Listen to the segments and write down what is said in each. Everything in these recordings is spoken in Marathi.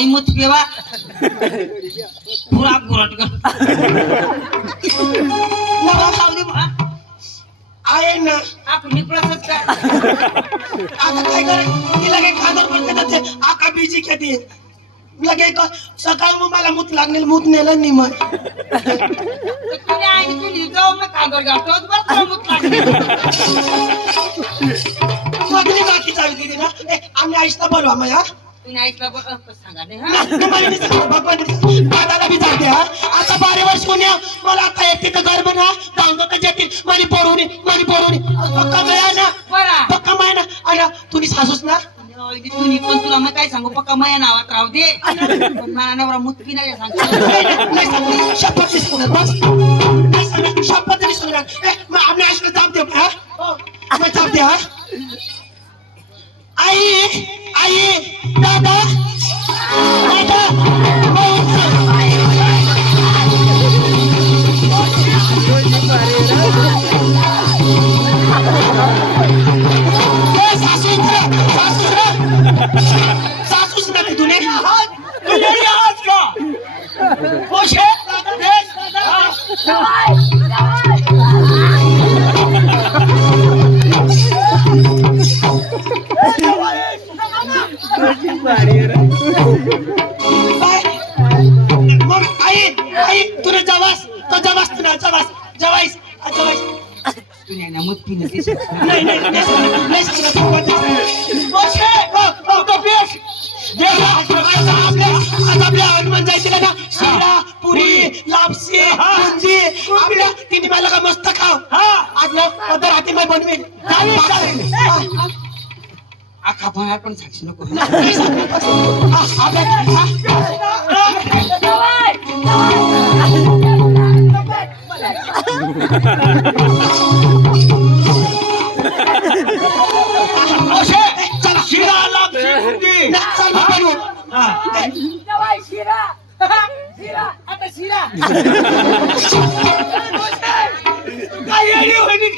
आई मत पेवा पुरा गुरट कर नवा सावली आहे ना आपण निकळसच काय आता काय करे तिला काही खादर पडते तर ते आका बीजी खेती लगे सकाळ मग मला मूत लागणे मूत नेलं नाही मग तुला आई तुली जाऊ मग खादर गाठवत बस मूत लागणे मगली बाकी चालू केली ना आम्ही आईसला बोलवा मग हा तुम्ही आईसला सांगा नाही हा भगवान दादाला बी जाते हा आता 12 वर्ष होणे मला आता येते तर घर बना जाऊन तर जेतील माझी पोरवणी पक्का माया ना पक्का माया ना आणि तुम्ही सासूस ना तुम्ही पण तुला मग काय सांगू पक्का माया नावात राहू दे पण मला नवरा मुतकी नाही सांगतो शपथ दिसतो बस नाही सांगा शपथ दिसतो मग आम्ही आईसला जाप देऊ हा मग जाप दे हा आई दादा सासूच ना तुने आज का खुश है मग आई तुला जवास तो जवास तुला जवाईस तुने ना मुत पीने नाही आपल्या हनुमान जायचं ना शिरा पुरी लापसी बुंदी आपल्या तिने मला का मस्त खाव आज ना रात्री मी बनवेन आखा भणार पण साक्षी नको चला शिरा लापसी आता शिरा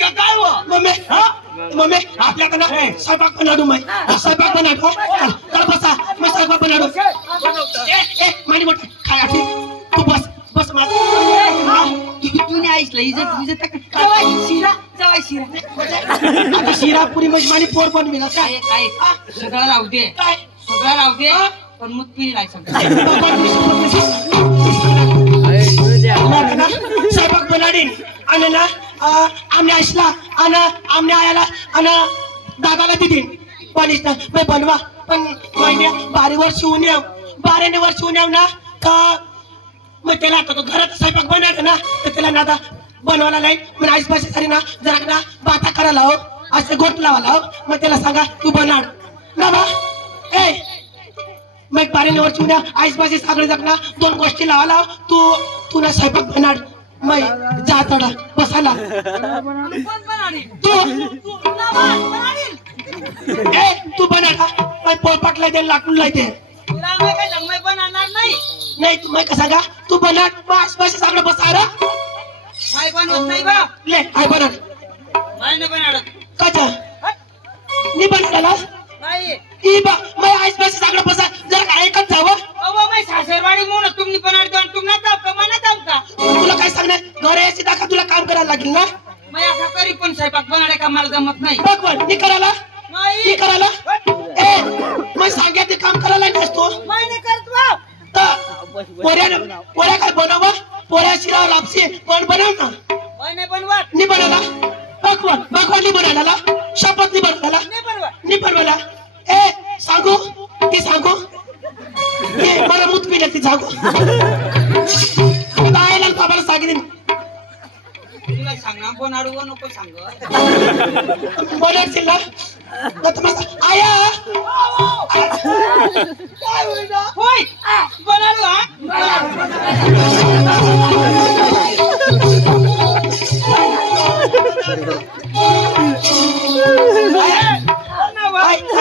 काय मम्मी आपल्याकडे स्वयंपाक बनाडू स्वयंपाक बनाडो तर बसा मी स्वयंपाक बनाडो मानी मोठे खाया तू बस बस तुने आईसला इज्जत शिरा आता शिरा पुरी म्हणजे मानी पोर बनविला काय काय सगळं राहू दे पण मुत पिरी नाही स्वयंपाक बनाडीन आणि ना आम्ही आईसला आणि आम्ही आयाला आणि दादाला दिदीन पण बनवा पण 12 वर्ष होऊन येऊ 12 वर्ष होऊन येऊ ना तर मग त्याला आता तो घरात स्वयंपाक बनायचा ना तर त्याला ना आता बनवायला नाही मग आईस भाषेसाठी ना जरा ना बाता करायला हो असे गोट लावायला हो मग त्याला सांगा तू बनाड ना बा मग 12 वर्ष होऊन आईस भाषे सगळे जगना 2 गोष्टी लावायला तू ना स्वयंपाक बनाड मग जा तडा बसायला तू बनाडा मग पोळपाटला दे लाटून लायते नाही तू मग कसा गा तू बनाड मग आईस भाषे सगळं बसायला माय बनवत नाही बा ले आय बनाड माय न बनाडत काचा नी बनाडाला नाही ई बा मैं आईस भाषे सगळं बसा जर काय एकच जावं अहो मैं सासरवाडी म्हणून तुम्ही बनाडतो आणि तुम्ही ना कमाना थांबता तुला काय सांगणार घरे यायची दाखा तुला काम करायला लागेल ना मैं आता करी पण स्वयंपाक बनाडे का मला जमत नाही बघ नी करायला नाही करायला मैं सांगे ते काम करायला नसतो मैं नाही करतो पोऱ्या काय बनवा पोऱ्या शिरा लापसी पण बनव ना नाही बनवत नी बनवला भगवान नी बनवला शपथ नी बनवला नी बनवला सांगू ते मला मूत पिले ती सांगू आयला बाबाला सांगितलं तुला सांगना बनाडू नको सांग बनाडशील ना आया काय होय बनाडू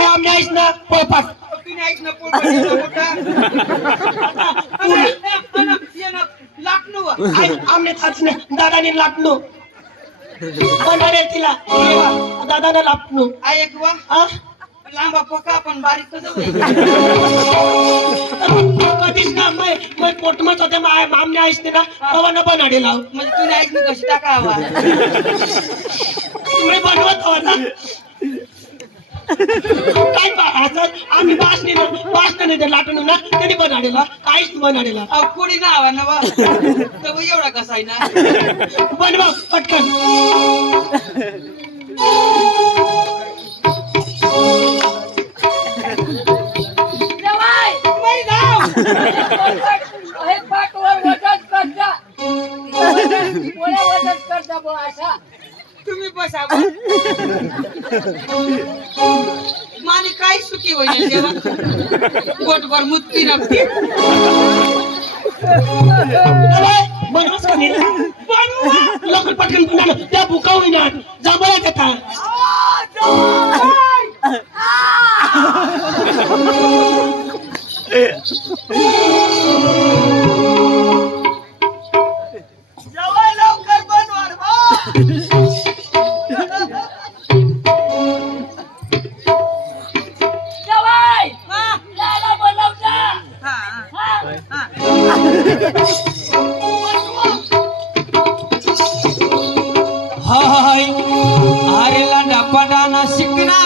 आम्ही आईस ना पोळपाट तुम्ही आईस ना पोळपाट लाटणू आमने थाचने दादाने लाटणू बनाडे तिला दादाने लाटणू आय एक वा लांबा पका पण बारीक कसं होईल? कधीच ना मै पोटमत होते मामने आईस ना तवा न बनाडे लाव म्हणजे तुला ऐक कशी टाकावा तुम्ही बनवत होता काय पाहायचं आम्ही वाचने ते लाटून ना त्यांनी बनाडेला काहीच बनाडेला अहो कुडी ना आवा ना तर एवढा कसा आहे ना बनवा पटकन तुम्ही बसा माने काय सुखी होईल तेव्हा पोटभर मुतकी नव्हती बनवाच का नाही लवकर पटकन बनवा त्या भुका होईना जांभळा देता जवळ लवकर बनवा हाय अरे लांडा पडाना शिकना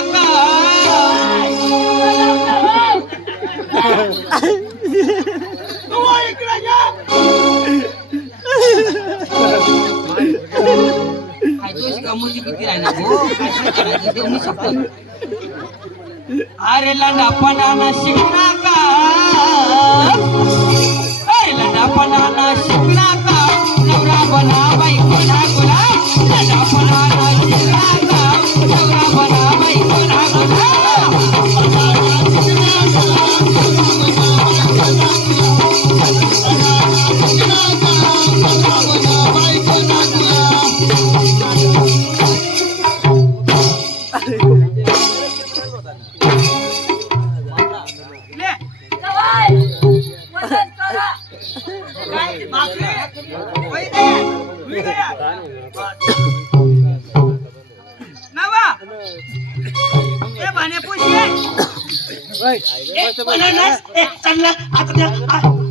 का मुलगी किती राहिला अरे लांडा पडाना शिकना का अरे लांडा पडाना शिकना का नवरा बना बाई बना गुला लांडा पडाना शिकना का नवरा बना बाई बना गुला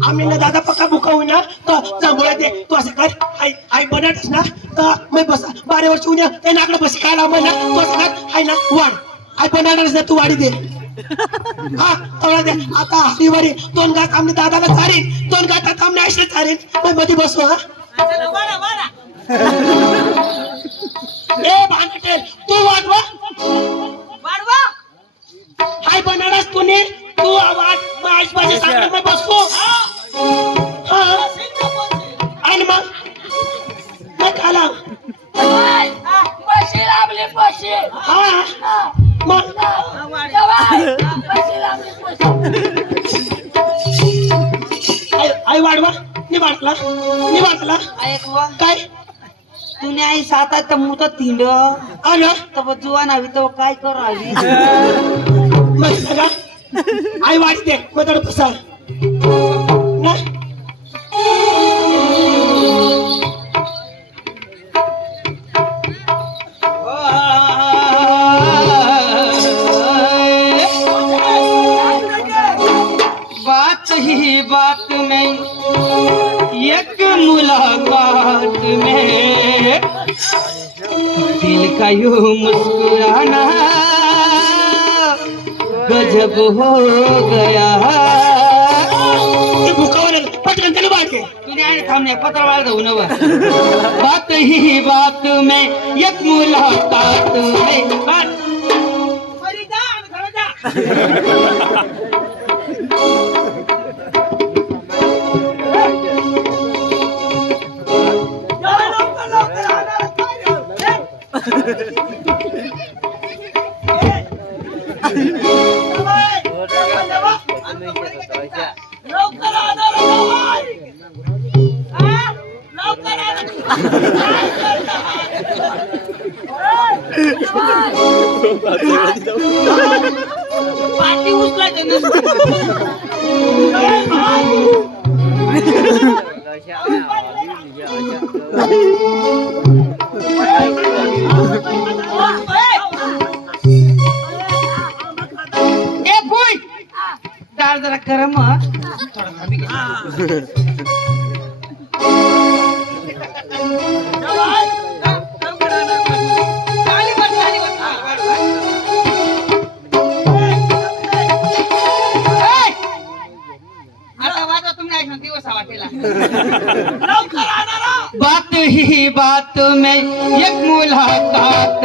आम्ही दादा पक्का भुका होईना तर जांभळा दे तू असं कर आई बनाटस ना तर मी बस 12 वर्ष होऊन ते नाकडे बस काय लांब ना तू असं कर आई ना वाढ आई बनाटस ना तू वाढी दे हा थोडा दे आता हरीवारी 2 गात आम्ही दादाला चारीन 2 गातात आम्ही आईला चारीन मग मध्ये बसू हा ए भांडटेल तू वाढवा हाय बनारस तूने तू आवाज माझ माझे सांग मैं बसू हां आणि मग काय खाला बशी लावली बशी हां मग आई वाढवा निवाडला काय तुने आई साता तर मुत तिंड आलो तब जुवान हवी तो काय करावी मग सगळा आई वाढी दे मग तर फसा ना बात ही बात में एक मुलाकात में दिल का यूं मुस्कुराना गजब हो गया पटकन त्याला बाकी तूने आने थांबने पत्र वाला जाऊ नवा बात ही बात में एक मुलाकात में बात मरी जा घर जा पाठी उचलायचे जरा कर मग थोडा कमी घे. आता वाजवा तुम्ही ऐकून दिवस वाटेला. बात ही बात में एक मुलाकात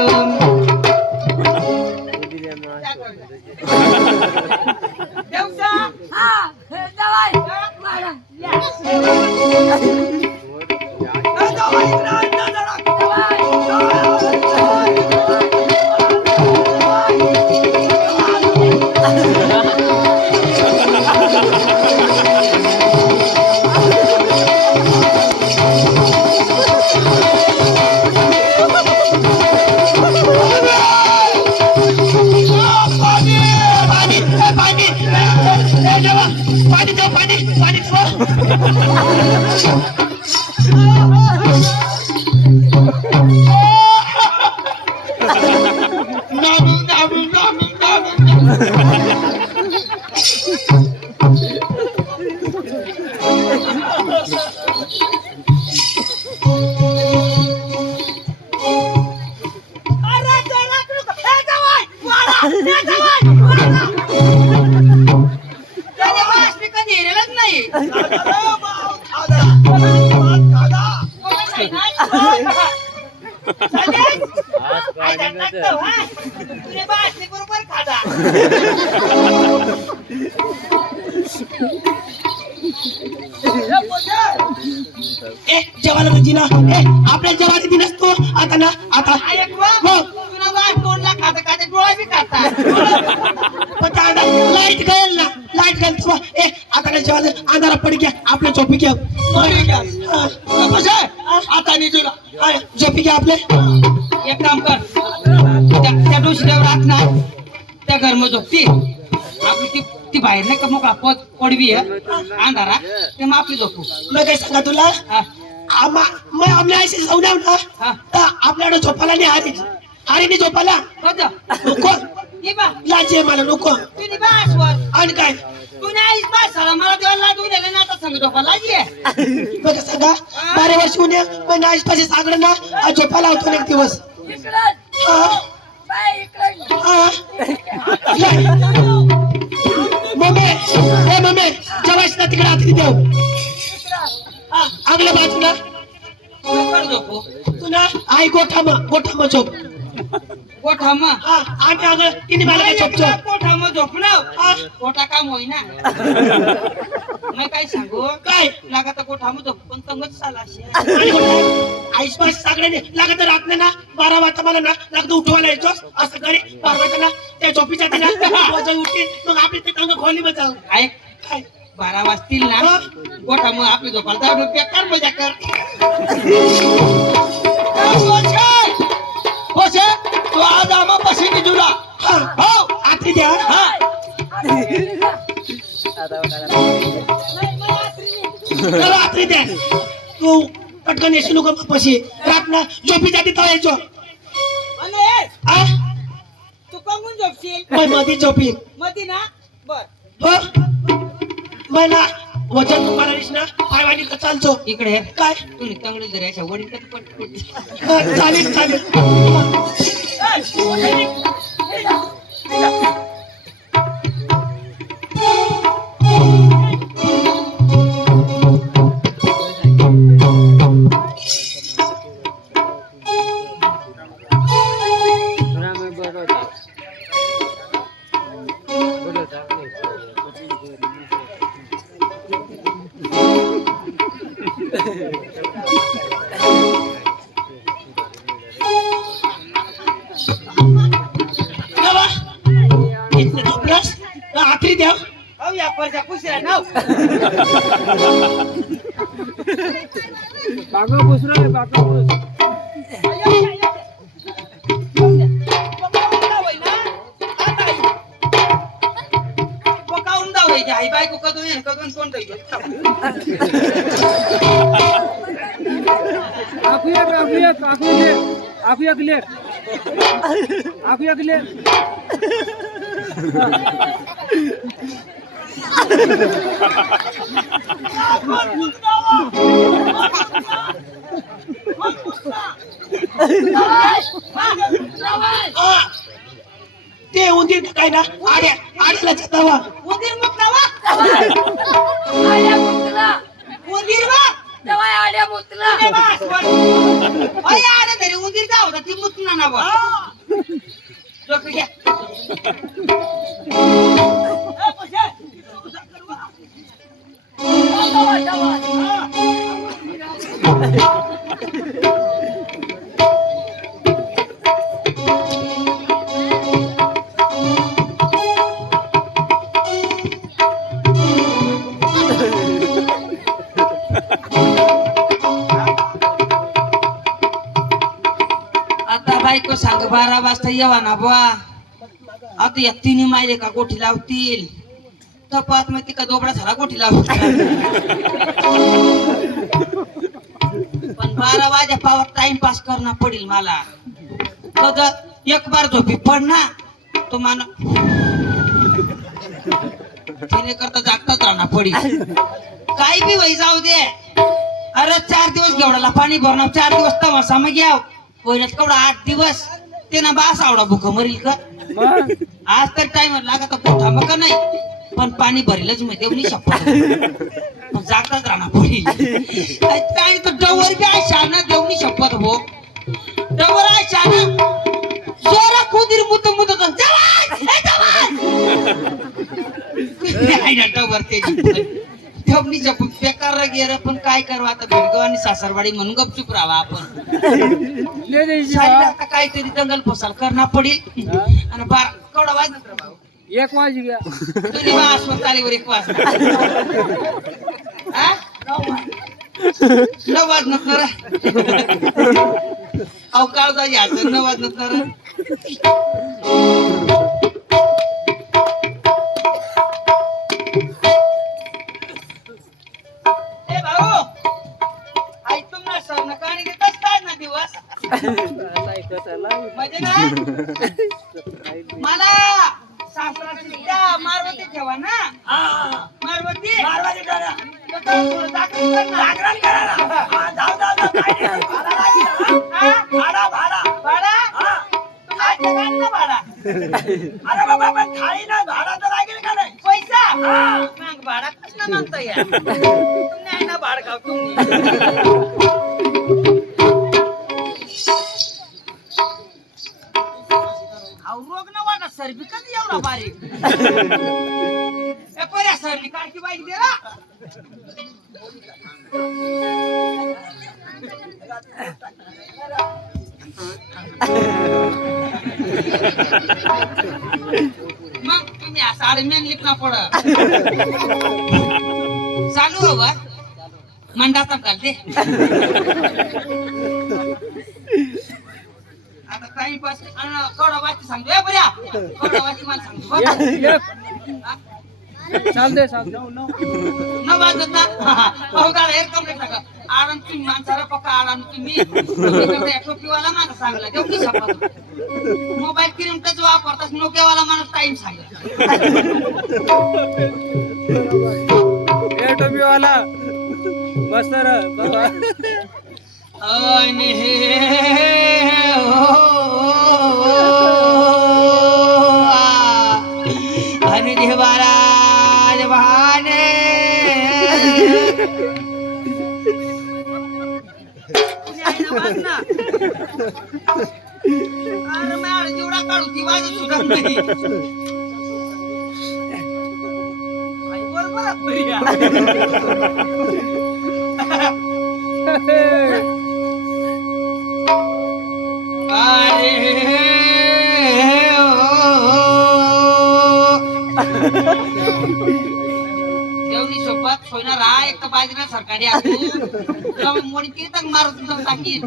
जेवायला दिना आपल्या जेवायला दिनस तू आता ना आता लाईट गळेल ना लाईट गळेल तू आता ना जेवायला अंधारा पड गया आपल्या झोपी घ्या आता नाही तुला झोपी घ्या आपले. एक काम कर त्या डोशीवर राहत ना त्या घर मग झोपती आपली ती बाहेर नाही का मोकळा पडवी अंधारा ते मग आपली झोपू. मी काय सांगा तुला आम्ही अशी जाऊन येऊ ना तर आपल्याकडे झोपायला नाही हरीने झोपायला नको लाजे मला नको आणि काय मला देवाला दूध दिले ना आता सांग झोपायला बघा सांगा 12 वर्ष होऊन पण आजपाशी सागडं ना झोपायला होतो एक दिवस. मम्मी जेवायच ना तिकडे आधी देऊ आगल्या बाजूला झोपू तू ना आई गोठा झोप गोठाम आम्ही अगं तिने मला झोपतो गोठाम झोपणार गोठा काम होईना मी काय सांगू काय लागत गोठाम झोप पण तंगच चाला आईसपास सगळ्याने लागत रात ना 12 वाजता मला ना लागत उठवायला यायचो असं घरी 12 वाजता ना त्या झोपीच्या उठते मग आपली ते तंग खोली मध्ये जाऊ ऐक काय 12 वाजतील ना गोठा मग आपली झोपायला बेकार मजा कर. तू आज आम्हा पशी तुला हो आत्री द्या आत्री द्या तू पटकन येशील लोक पशी रात ना झोपी जाती तो यायचो तू कंगून झोपशील मध्ये झोपी मधी ना बर हो मला वजन तुम्हाला ना पायवाणी चालतो इकडे काय तुम्ही चांगलं जर याच्या वडील पटपट चालेल चालेल आखरी द्या या परच्या पुसऱ्या नाव बागा पुसरा बागा पुस आई बायको कदून कोणतं हा. ते उंदीर का काय ना आड्या आड्याला चतावा उंदीर मग नवा उंदीर आड्या तरी उंदीर जाऊ होता ती मुतना ना बा डोकं घ्या. आता बायको सांग 12 वाजता येवा ना बुवा. आता या तिन्ही मायले का गोठी लावतील तपात मग ती का दोबडा झाला गोठी लावतील. पण 12 वाजे पावर टाइम पास करणं पडेल मला. कद एक बार झोपी पड ना तो मान तिने करता जागताच राहणार पडेल. काही बी वही जाऊ दे. अरे 4 दिवस घेवडाला पाणी भरणार 4 दिवस तमाशा मग घ्याव पहिल्यात केवढा 8 दिवस ते ना बास आवडा भूक मरील का. आज तर टाइम लागत पोटा मग नाही पण पाणी भरेलच मग देवनी शपथ जागताच राहणार पडेल. काय तर डवर बी आहे शाना देवनी शपथ भो डवर आहे शाना जोरा कुदीर मुत मुत डवर ते ठेवणी शपथ बेकार गेलं पण काय करावं आता भेडगाव आणि सासरवाडी म्हणून गपचूप राहावा आपण. आता काहीतरी दंगल फसाल करणं पडेल. आणि 12 केवढा वाजत रे भाऊ 1 वाजी गया तुझी आसवर तालीवर 1 वाजता 9 वाजत ना अवकाळ जाई आज 9 वाजत ना. ए भाऊ आई तुम्हाला सर ना काणी देतच काय ना दिवस म्हणजे ना मला सासराची त्या मारवती ठेवा ना. मारवती पैसा मग भाडा कसला म्हणता या नाही ना भाडगाव तुम्ही. रोग न वाटा सरबी कधी एवढा बारीक पर्या सरली काढकी बाईक दे ना. मग तुम्ही असं आडमेन लिपना पड चालू हो बा मंडाचा करते. आता टाइमपास केवढा वाजता सांगतो ए पर्या केवढा वाजता मला सांगतो चालते 9 वाजत ना. हो का हेर कंप्लीट टाका आराम तुम्ही माणसाला पक्का आराम तुम्ही टोपीवाला मला सांगला तेवढी शपथ. मोबाईल क्रीमच वापरतात नोक्यावाला मला टाइम सांगला. टोपी वाला मस्त रे बाबा आणि आणि देवाला भाने जेवढा काढू ती वाजत सुद्धा नाही. बरोबर देवनी सोबत सोयना राहा एक तर बाजरीला सरकारी असतो मोडी किती मारून टाकीन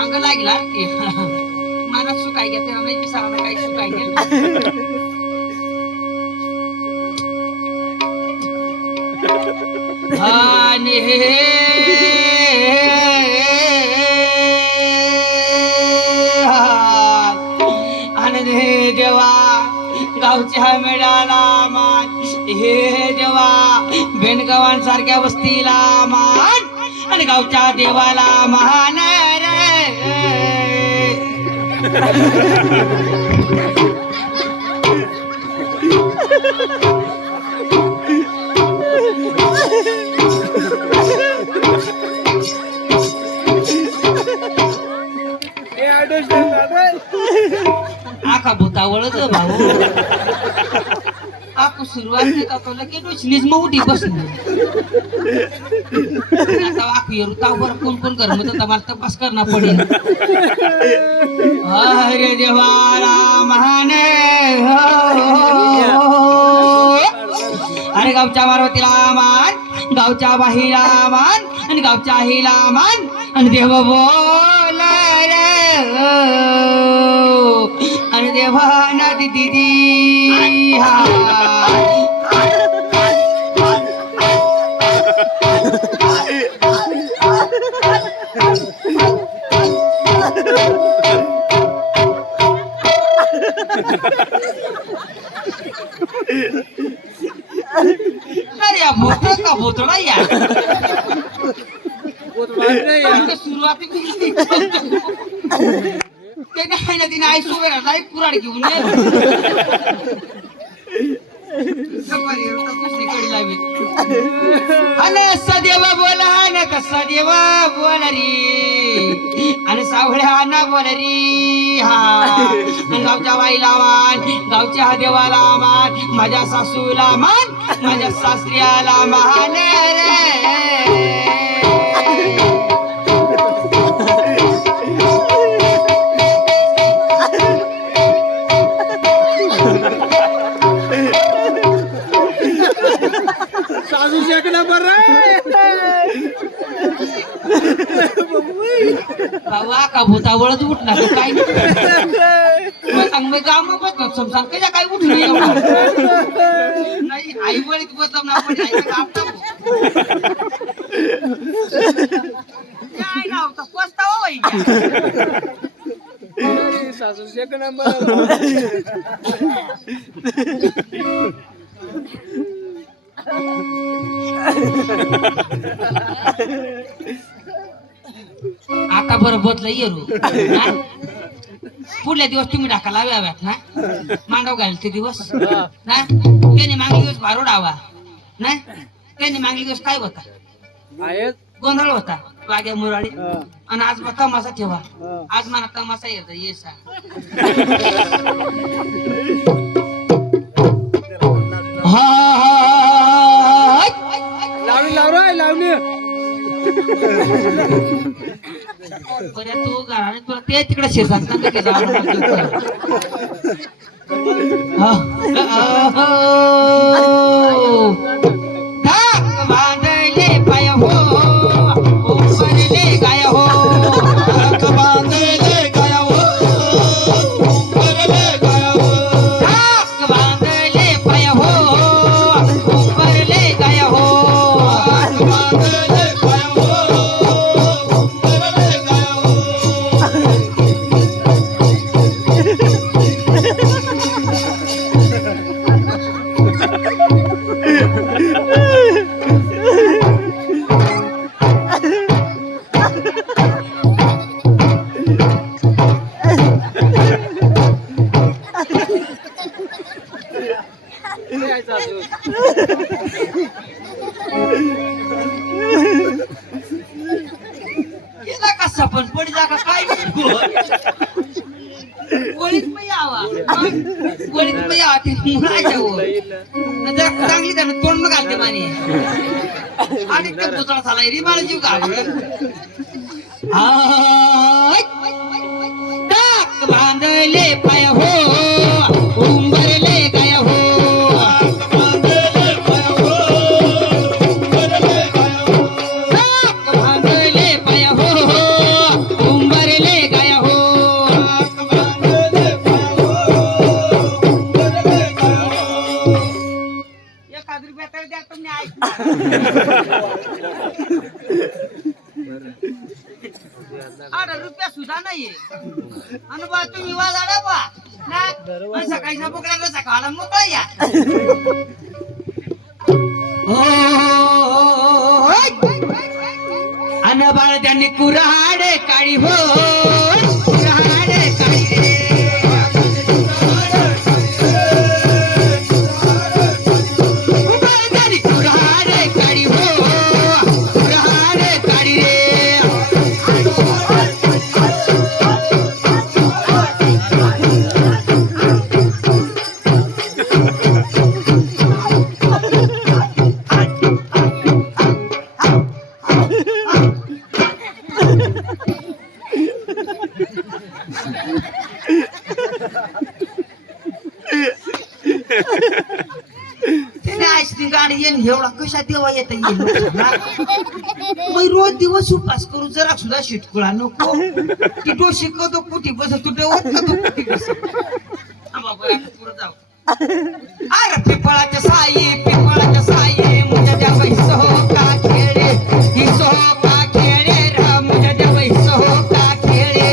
अंग लागला मला सुकाय घेते नाही पिसाला काही सुकाय घ्या. आणि देवा गावच्या मिळाला मान हे देवा बेंडगावांसारख्या वस्तीला मान आणि गावच्या देवाला मान रे हे understand दादा? आका भूतावळच भाऊ आकू सुरुवात का तो लगे डोचलीच मग उठी बसली आता आकू येऊ तावर कोण कर मग तर मला तपास करणं पडेल अरे देवाला महाने अरे गावच्या मारुतीला मान गावच्या बाहीला मान आणि गावच्या हिला मान आणि देव बोल आणि देवाना दिदी अरे भूत का भूतडा या सुरुवाती ते नाही ना तिने आई सोबत नाही कुराड घेऊन आणि सदेव बोला ना कसा देव बोल रे आणि सावळ्या ना बोल रे हा गावच्या बाईला मान गावच्या देवाला मान माझ्या सासूला मान माझ्या सासऱ्याला मान रे सासू एक नंबर बाबा का भूतावळच उठणार काय सांग गाव बस सांग त्याच्या काय उठलं एवढं नाही आई वळीत बसम ना पण आई काय नाव तर पस्तावा सासू एक नंबर आता बरं बदल येरू पुढल्या दिवस तुम्ही टाका लाव्याव्यात ना मांडव घाल ते दिवस ना त्याने मागले दिवस भारोडावा ना त्याने मागले दिवस काय होता आहेत गोंधळ होता वाग्या मुराडी आणि आज मग तमासा ठेवा आज मला तमासा येतो ये सा लावणी लाव रे लावणी बऱ्या तू घराने तुला ते तिकडे शेतात ना ते बांधले पाय हो उमरले गाय हो बांधले गाय हो उमरले गाय हो बांधले पाय हो उमरले गाय हो बांधले पाय हो उमरले गाय गेला का सपन पडी जा का काय वळीत पण यावा वळीत पण यावा ते मुलाच्या जरा चांगली त्यानं तोंड मग घालते माने आणि ते दुसरा झाला रे मला जीव घाल टाक बांधले पाय हो उंबरले गाय हो ₹8 सुद्धा नाहीये आणि बा तुम्ही वाजाडा बा ना सकाळी झोपक लागलं सकाळला मोकळा या अन बाळ त्यांनी कुऱ्हाड काळी हो कुऱ्हाड काळी बाळ त्यांनी कुऱ्हाड काळी हो कुऱ्हाड काळी रे गाडी येईन एवढा कशा देवा येता येईल मग रोज दिवस उपास करू जरा सुद्धा शिटकुळा नको ती तो शिकवतो कुठे बस तू डेवत का तू कुठे बस पुढे जाऊ अरे पिपळाच्या साई मुझ्या त्या वैस हो का खेळे ही सो का खेळे र मुझ्या त्या वैस हो का खेळे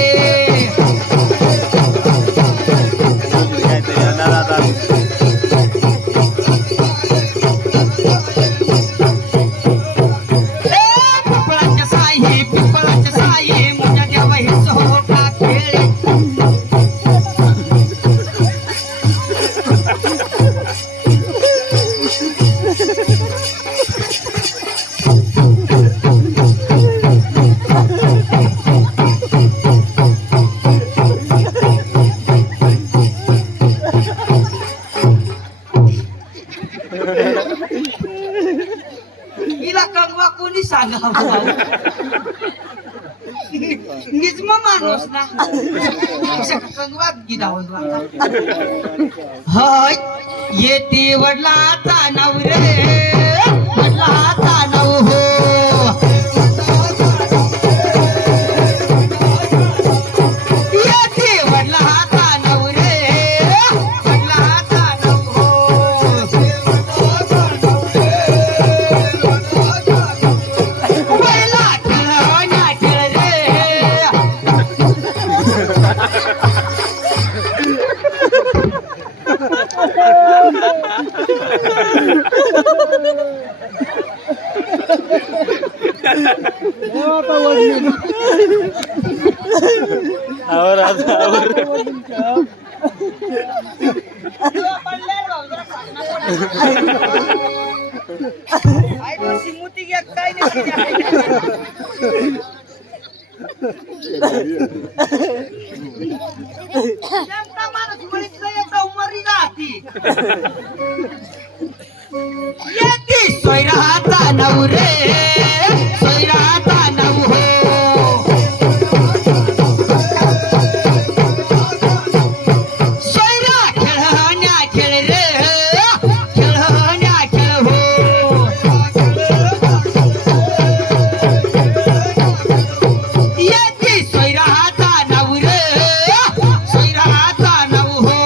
पिपळाच्या साई मुझ्या त्या वैस हो का खेळे हिला कंगवा कोणी सांगा निजम माणूस ना कंगवा गिदावत हाय येते वडलाचा नव रे वडलाचा नव हो येते वडलाचा नव रे वडलाचा नव हो पहिला खेळण्या खेळ रे सोयराचा नव रे सोयराचा नव हो सोयरा खेळण्या खेळ रे खेळण्या खेळ हो येते सोयराचा नव रे सोयराचा नव हो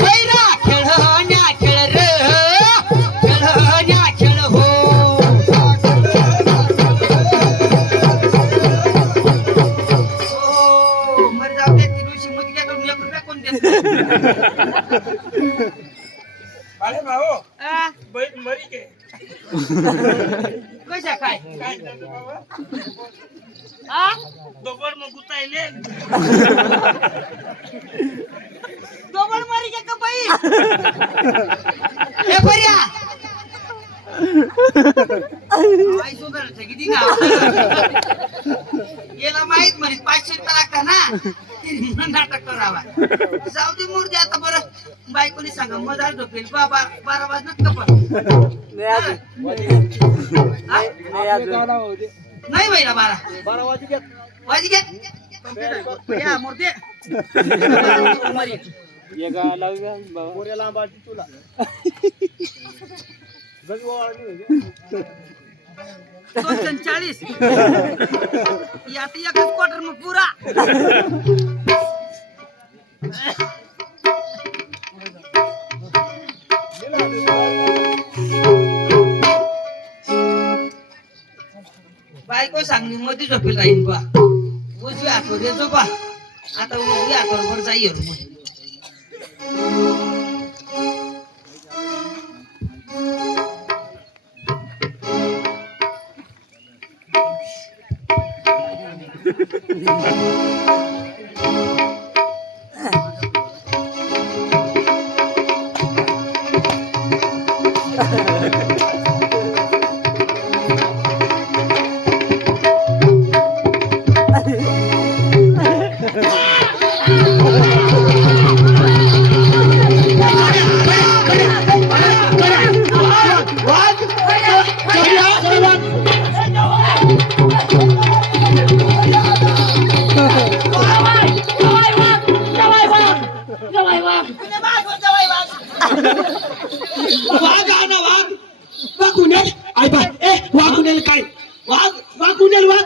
सोयरा खेळण्या खेळ रे खेळण्या खेळ हो मर जाऊ दे दिवशी मुलगी करून 1 रुपया कोण देत अरे भाऊ आ? बैल मरी के कशा काय काय झालं बाबा आ? दोबड मग गुतायले डबल मारी का बाई हे पर्या आई सुधार किती ना याला माहित म्हणे 500 रुपये लागता ना ते नाटक करावा जाऊ दे मूर्ती आता बरं बायकोनी सांगा मजार झोपेल 12 वाजत कपल नाही बाईला 12 वाजी घ्या या मूर्ती दोन 40 यात एकच क्वार्टर मग पुरा बायको सांगली मध्ये झोपेल राहील बा उजवी हातवर येतो बा आता उजवी हातवर वर जाई वाघ वाघ आना वाघ वाघ उनेल आई बा ए वाघ उनेल काय वाघ वाघ उनेल वाघ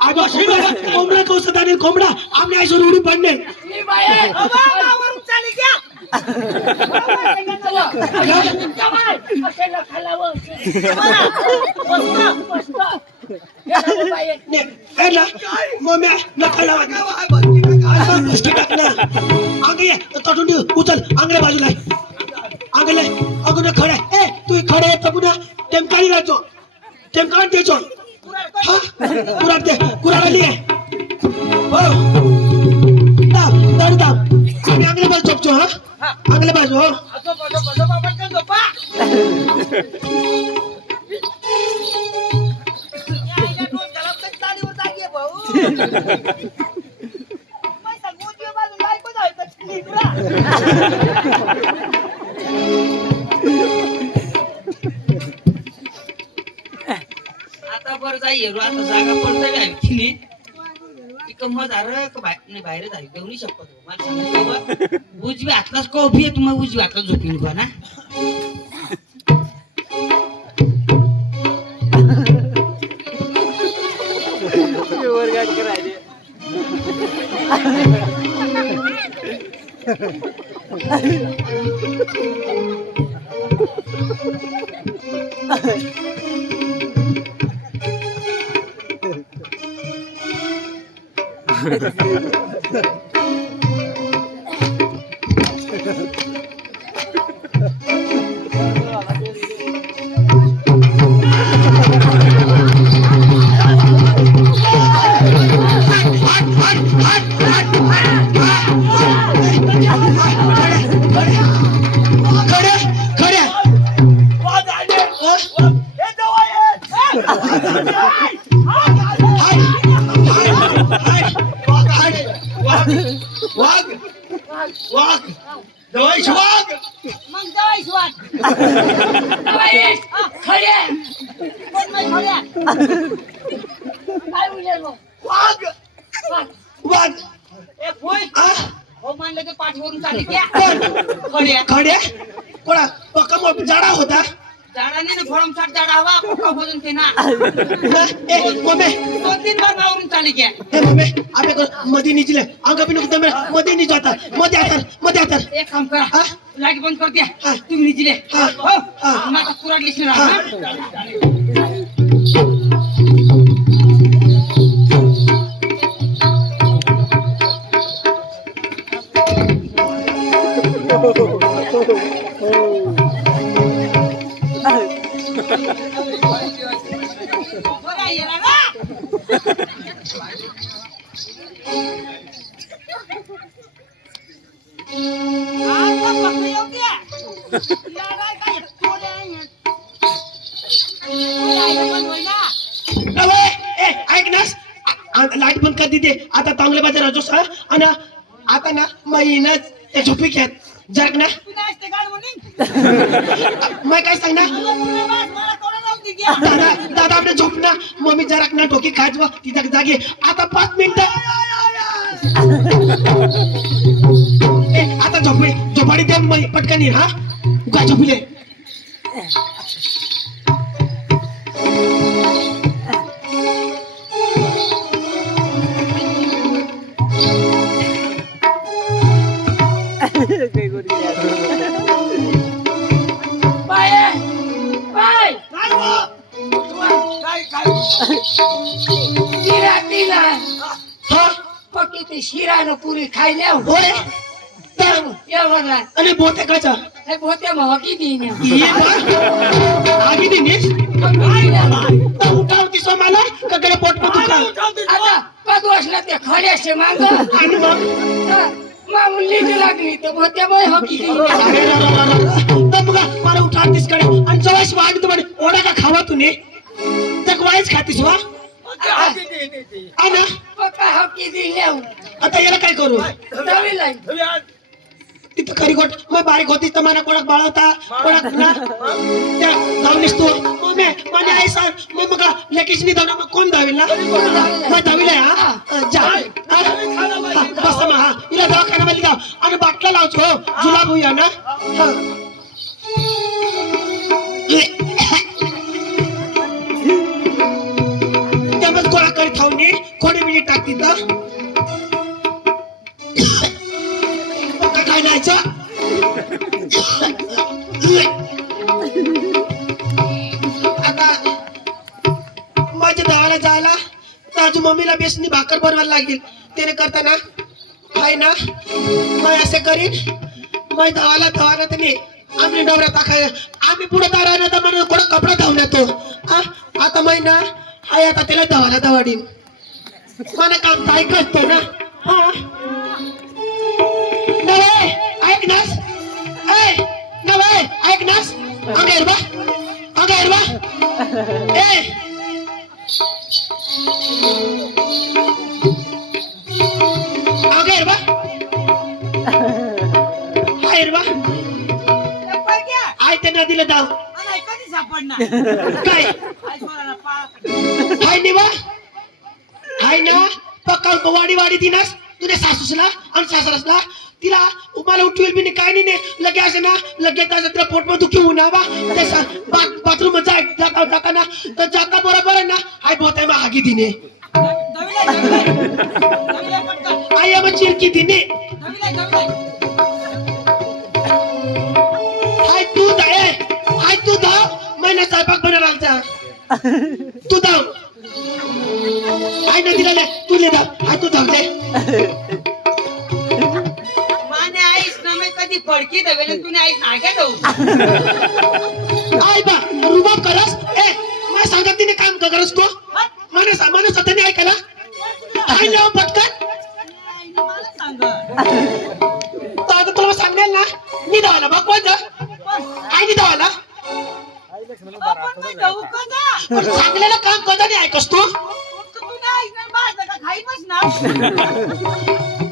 आई बा शिरो कोंबडा कौसदाने कोंबडा आमने आईसोर उडी पडणे उचल आंगल्या बाजूला आंगले अगोदर खडे ए तू खडे पुन्हा टेमकाळी राहतो टेमकाळ द्यायचो हा कुराड दे कुराड आली हो दाम आम्ही आंगल्या बाजू झोपतो हा आंगल्या बाजू हो आता बरं जाई आता जागा पडतली बाहेर जाईल देऊ नाही शकतो मला सांगितलं उजवी हातलाच कॉफी आहे तुम्हाला उजवी हातला झोपीन बा ना खड्या कोणा पक्का जाडा होता झाडाने ना फळम साठ झाड हवा पक्का बोलून ते ना मम्मी 2-3 बार गावरून चाली घ्या मम्मी आपल्या मध्ये निचले अंगा पिन मध्ये निच होता मध्ये आता एक काम करा लाईट बंद कर द्या तुम्ही निचले हो माझा कुराड लिखून राहा लाईट बंद कर दीदी आता चांगल्या बाजार राजोस आणि आता ना महिनाच त्या झोपी घ्यात जरक ना मैं काय सांग ना दादा आपल्या झोप ना मम्मी जरक ना डोकी खाज तिच्या जागी आता 5 मिनिटं आता झोपाडी दे पटकन हा उगा झोपले किती शिरानं पुरी खायला होय तर एवढं नाही आणि बोते कचा हे बोते मग किती आगी दिनीस तर उठावतीस हो मला का कडे पोट आता कद वाचला ते खड्याचे माग आणि मग मागून लीट लागली तर बोते मग हो किती अरे रा रा रा रा. तर मग मला उठावतीस कडे आणि जवळ वाढ तुम्हाला ओढा का खावा तुम्ही तर वाईच खातीस वा ना काय हो किती लेव आता याला काय करू दवीला तिथं खरी गोट मग बारीक होतीस तर मला कोणाक बाळवता कोणाक ना त्या धावलीस तू मग माझी आई सांग मग लेकीशनी धावणार मग कोण धावेल ना मग धावीला हा जा बस मग हा हिला दवाखान्यामध्ये जाऊ आणि बाटला लावतो हो जुलाब होऊया ना त्यामध्ये गोळा करी खाऊन खोडी बिडी टाकती तर काय नाहीचं आता माझ्या धावाला जायला तर अजून मम्मीला बेसनी भाकर बनवायला लागेल त्याने करताना आहे ना मग असे करीन मग धावाला तर नाही आम्ही डवऱ्या टाकाय आम्ही पुढे दारा तर म्हणून कोणा कपडा धावून येतो आता महिना आहे आता त्याला धावाला धावाडीन मला काम काय करतो ना हा नवे ऐक नास ऐ नवे ऐक नास अंगेरबा ए अंगेरबा ऐरबा आय ते नदीला जाऊ कधी सापडणार काय हाय निवा हाय ना पक्का वाडी दिनास तुझ्या सासूसला आणि सासरसला तिला मला उठवेल बी नाही काय नाही लगे असे ना लगे तिला पोटमध्ये दुखी होऊन त्या बाथरूम जाताना तर जाता बरोबर आहे ना हाय बहुत आहे हागी दिने आई मग चिरकी दिने हाय तू धाव महिना स्वयंपाक बनायला तू धाव आई ना दिला तू ले धाव हाय तू धाव दे कधी फडकी दवेल तुम्ही आई नाग्या जाऊ आई बा रुबाब करस ए मैं सांगत तिने काम का करस को माने सतनी ऐकायला आई जाऊ पटकन तर आता तुला सांगेल ना मी धावाला बघ कोण आई नि धावाला सांगलेलं काम कधी नाही ऐकस तू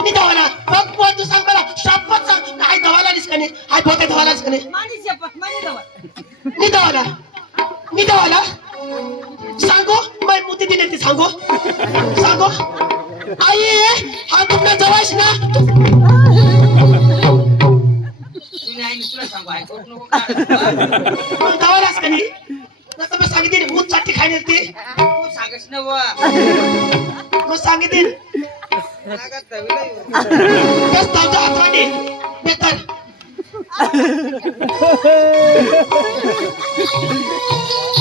मी धावाला बघ कोण तू सांग मला शपथ सांग आई धावाला दिसकाने आई बोते धावाला दिसकाने मी धावाला सांगो मैं मुती दिने ती सांगो आई हा तुमच्या जवळच ना तुम्ही आईने तुला सांगू ऐकू नको धावालाच का नाही नसतं मग सांगितले मूत साठी खायला ते सांगच ना मग सांगितले तेच धावच्या हातवाने बेकार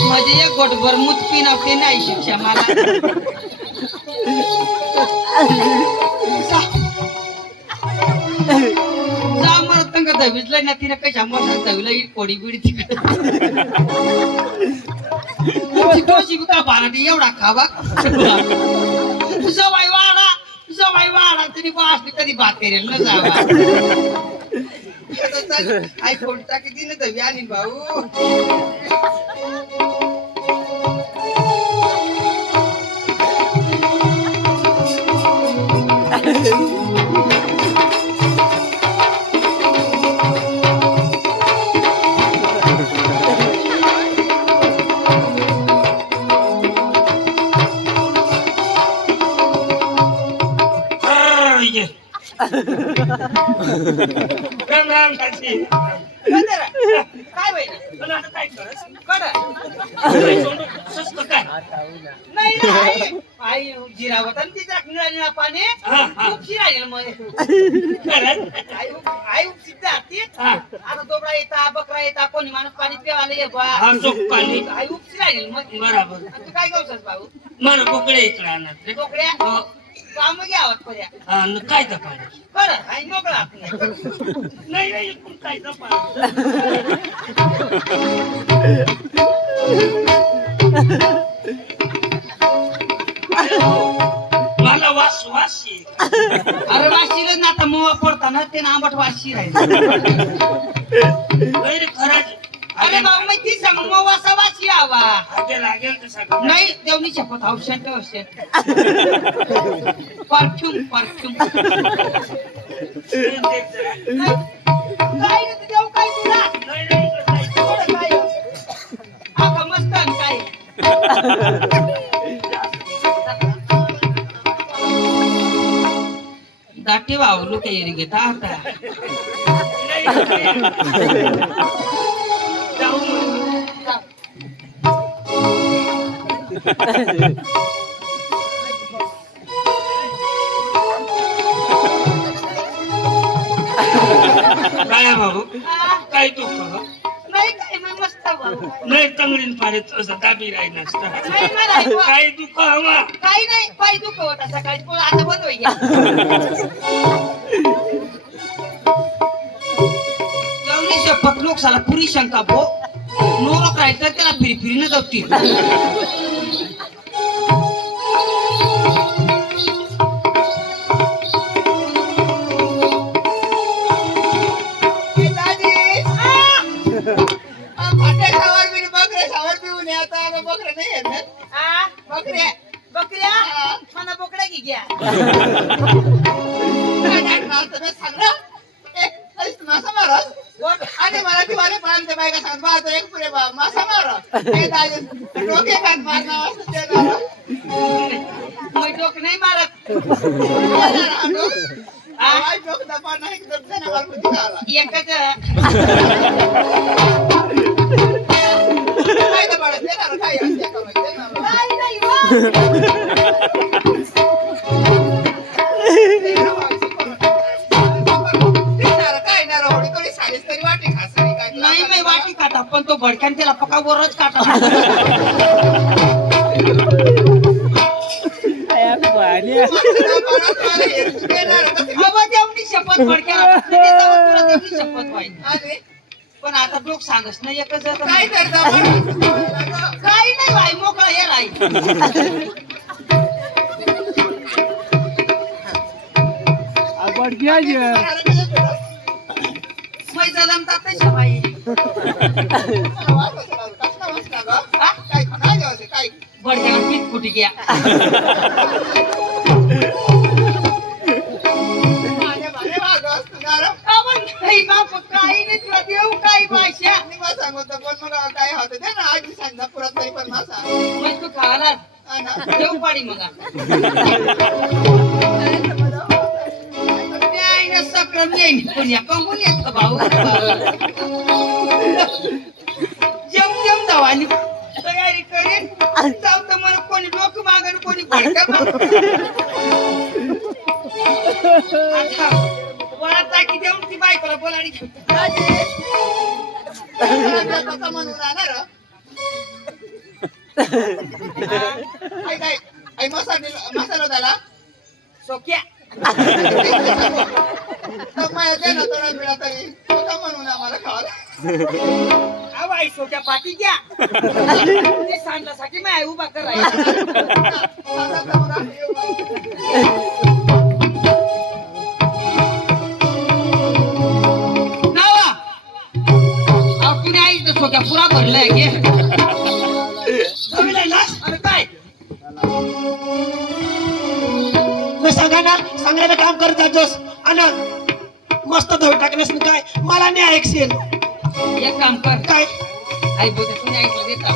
माझे एक गोटभर मूत पिनावते नाही शिक्षा मला जा मरत का दवीजलं ना तिने कशा मोठा दवीला ही कोडी बिडी तिकडे टोशी का पाना एवढा खावा जवाई वाडा तरी बास कधी बात करेल न जावा आई फोन टाकी दिले दवी आणि भाऊ राम काशी काय होईल पण आता काय करस काय नाही नाही आई जिरावत आणि ती निळा पाणी खूप शिरायला मग आई उपसित जाते आता तोबडा येता बकरा येता कोणी माणूस पाणी पिवायला ये बा आई उपसी राहील मग बरोबर तू काय करतोस भाऊ मला बोकडे इकडे आणत बोकड्या काम घ्यावं पर्या हा न काय तपा बरं आई मोकळा आपल्या नाही नाही इकडून काय तपा मला वास वास ये. अरे वाशीलच ना आता मोवा पडताना ते आंबट वाशी राहील नाही रे खरंच अरे बाबा मग ती सांग मोवासा वाशी हवा आगे लागेल तर सगळं नाही देवनी शपथ औषध औषध परफ्यूम परफ्यूम देख जरा. काय रे देव काय तुला नाही नाही इकडं काय. थोडं काय आता मस्त आहे काय दाटे वावलो काही घेता आता नाही, नाही. जाऊ मग. काय आहे बाबू काय तू नाही काय मग मस्त भाऊ नाही तंगडीन पाडत असं दाबी राही नसतं नाही मला ऐकवा. काय दुःख हवा काही नाही पाय दुखवत सकाळी पण आता बंद होईल जेवणी शपथ लोक साला पुरी शंका भो नोरक राहायचं त्याला फिरी फिरी न जातील बकऱ्या मला बोकड्या घे घ्या आणि मराठी वाले पाहते बायका सांगत बाळा एक पुरे बा मासा मारा हे दाजे डोके काट मारना असं ते ना मग डोक नाही मारत आवाज डोक दबा नाही एकदम त्याने वाल कुठे आला एकच काय दबा दे ना काय असते का माहिती ना नाही नाही वा. काय ना रोडी थोडी साडीच तरी वाटे खासरी काय नाही मी वाटी काटा पण तो भडक्यान त्याला पका वरच काटा बाबा देवनी शपथ भडक्याला तुला देवनी शपथ पाहिजे पण आता लोक सांगस नाही एकच जातं. काय करता काही नाही भाई मोकळा हे राही पैसा जमतात नाही बाई काय खाणार जेवायचं काय भडक्याला पीठ फुटी घ्या माझ्या भारे वागस तुझ्या आपण काही बाप काही नाही तुला देऊ काही भाषा निवा सांगतो पण मग काय होतं ते ना आजी सांगा पुरात तरी पण मासा मग तू खाला आणि देऊ पाडी मग आईनं सक्रम येईन पुण्या कमून येत भाऊ जेम जेम धावानी तयारी करेन जाऊ तर मला कोणी लोक मागण कोणी भडका आता वळा टाकी देऊन ती बायकोला बोलाडी कसं म्हणून राहणार काय काय आई मसाला झाला सोक्या माहिती ना थोडा वेळा तरी कसं म्हणून आम्हाला खावा अहो आई सोक्या पाठी घ्या ते सांडल्यासाठी मी आई उभा करायला नावा आपण आई तर सोक्या पुरा भरलाय घे अरे काय मी सांगा ना सांगायला काम करत जातोस आणि मस्त धोई टाकण्यास काय मला नाही ऐकशील एक काम कर काय आई बोत्या पुण्या आईसला देता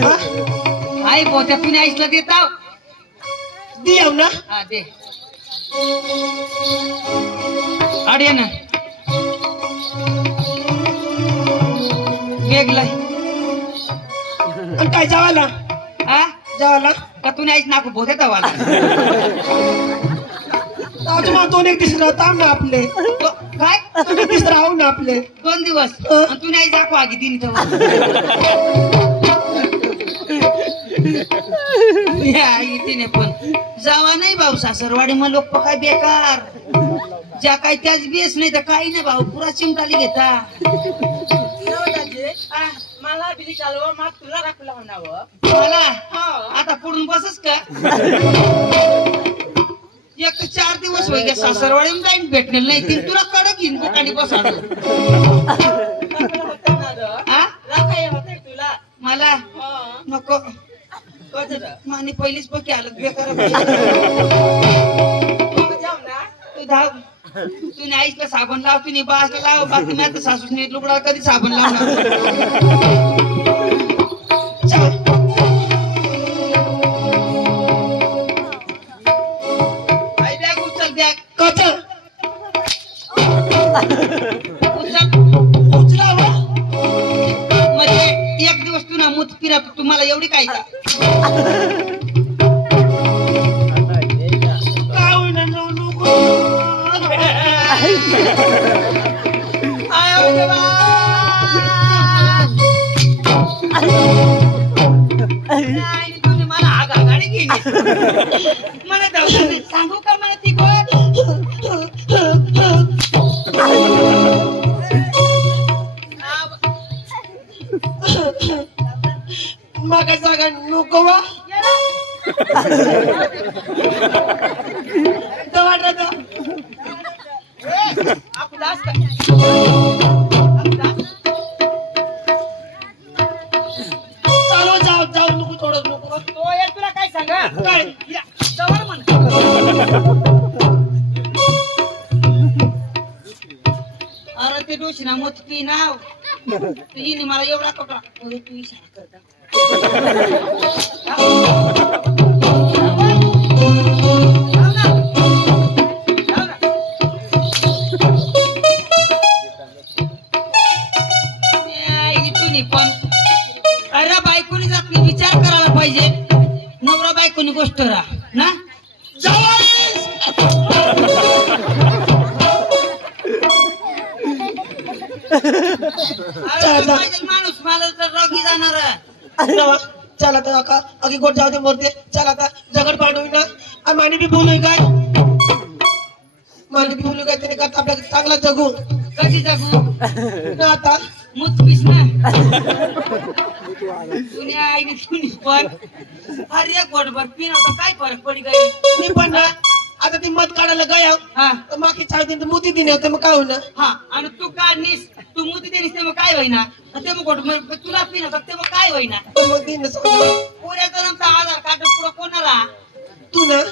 हा? आई बोत्या पुण्या आईसला देता दी येऊ ना हा दे अडे ना वेगलाय आणि काय जावाला हा जावाला का तू नाहीच नाकू बोधे तवाला अजून दोन एक दिवस थांब ना आपले काय दोन एक दिवस राहू ना आपले 2 दिवस आणि तू नाही दाखव आगी दिन तेव्हा या इथे पण जावा नाही भाऊ सासरवाडी मग लोक काय बेकार ज्या काय त्याच बेस नाही तर काही नाही भाऊ पुरा चिमटाली घेता हा, मला बिली चालवा मग तुला राखला म्हणावं मला हो. आता पुढून बसच का एक 4 दिवस होईल का सासरवाडी जाईन भेटलेलं नाही ती तुला कडक घेईन बुकानी बसाड राखाय होते तुला मला हो. नको कधीच माने पहिलीच बघ आलं बेकार जाऊ ना तू धाव तू आईला साबण लाव तू बासला लाव बाकी मी आता सासूस नीट लुगडा कधी साबण लावणार चल. आई बॅग उचल बॅग कचल उचल उचलावा म्हणजे एक दिवस तू ना मूत फिरा तुम्हाला एवढी काय का काय होईना नको आय देवा नाही तुम्ही मला आगागाडी गेली मला दवाखान्यात सांगू का मला ती मागा जागा नको वा दवाखान्यात चालू जाऊ जाऊ नको थोडं नको तो यार तुला काय सांगा काय जवळ म्हण अरे ते डोशी ना मत पी नाव तुझी मला एवढा कपडा तू इशारा करता पण अरे बायकोनी जात नाही विचार करायला पाहिजे नवरा बायकोनी गोष्ट राहा ना माणूस मला तर रगी जाणार नवा चला आता का अगी गोट जाऊ दे मोरते चला आता जगड पाडू ना आणि मानी बी बोलू काय मानी बी बोलू काय त्याने करता आपल्या चांगला जगू कधी जगू ना आता मुतपीस ना दुनिया आईने तुनी पण अरे गोडभर पिन होता काय फरक पडी गई मी पण ना आता ती मत काढायला गया हा तर मागे चार दिन मोती दिने होते मग काय होणार हा आणि तू काढलीस तू मुती देलीस ते मग काय होईना ते मग गोड तुला पिन होता ते मग काय होईना तर मग दिन पुऱ्या जन्मचा आधार कार्ड पुढं कोणाला तू ना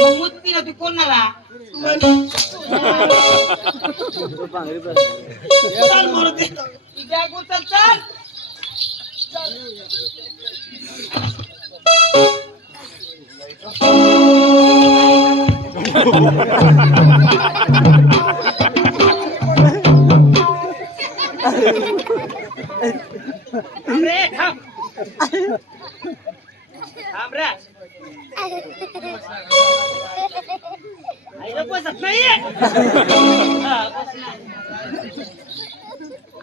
मग मूत पिन होती कोणाला चाल मोरते तुझ्या उचल चल रे थांब थांब रे आईला बसत नाहीये हा, बस ना.